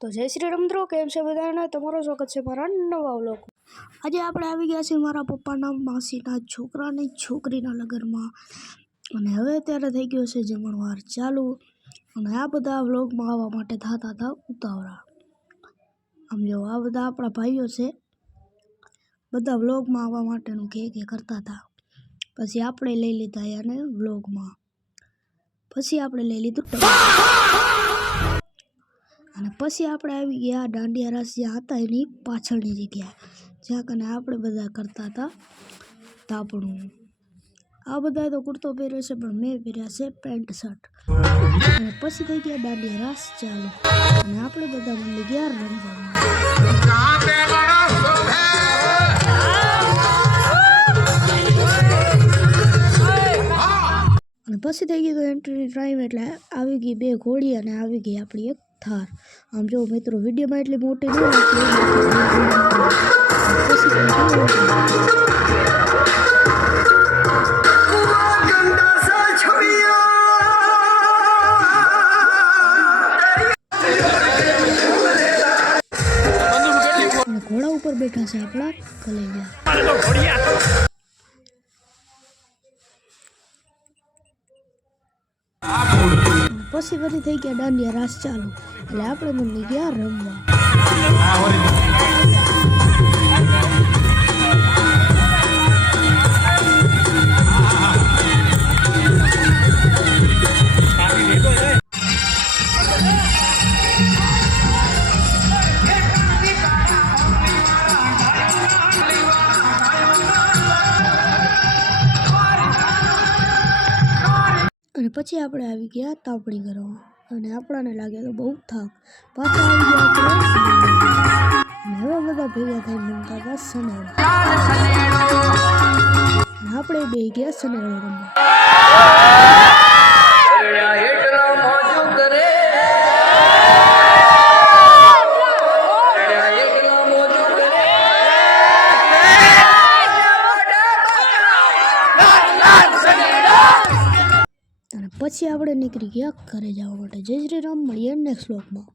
તો જય શ્રી રામ મિત્રો, કેમ છે બધાને? તમારો સ્વાગત છે મારા નવા વ્લોગ. આજે આપણે આવી ગયા છીએ મારા પપ્પાના માસીના છોકરાની છોકરીના લગ્નમાં, અને હવે અત્યારે થઈ ગયો છે જમણવાર ચાલુ, અને આ બધા વ્લોગમાં આવવા માટે થતા હતા ઉતાવળા. આમ જો આ બધા આપણા ભાઈઓ છે, બધા વ્લોગમાં આવવા માટેનું કે કરતા હતા. પછી આપણે લઈ લીધા એને વ્લોગમાં, પછી આપણે લઈ લીધું અને પછી આપણે આવી ગયા દાંડિયા રાસ જ્યાં હતા એની પાછળની જગ્યાએ, જ્યાં કને આપણે બધા કરતા હતા તાપણું. આ બધા તો કુર્તો પહેર્યો છે, પણ મેં પહેર્યા છે પેન્ટ શર્ટ. અને પછી થઈ ગયા દાંડિયા રાસ ચાલુ, અને આપણે બધા મળી ગયા રમવા. અને પછી થઈ ગયું એન્ટ્રી ટાઈમ, એટલે આવી ગઈ 2 ઘોડી અને આવી ગઈ આપણી એક થાર. આમ જો મિત્રો, વિડીયોમાં એટલી મોટી નહીં રાખી. અને ઘોડા ઉપર બેઠા છે આપણા કલેજા. પછી ફરી થઈ ગયા દાંડિયા રાસ ચાલુ, એટલે આપણે મંડી ગયા રમવા. અને પછી આપણે આવી ગયા તાપણી કરવા, અને આપણાને લાગે તો બહુ થાક. પાછા આવી ગયા આપણે, હવે બધા ભેગા થઈને રમતા હતા સનેડો. આપણે બે ગયા સનેડો રમવા. અને પછી આપણે નીકળી ગયા ઘરે જવા માટે. જય શ્રી રામ, મળીએ નેક્સ્ટ વ્લોગમાં.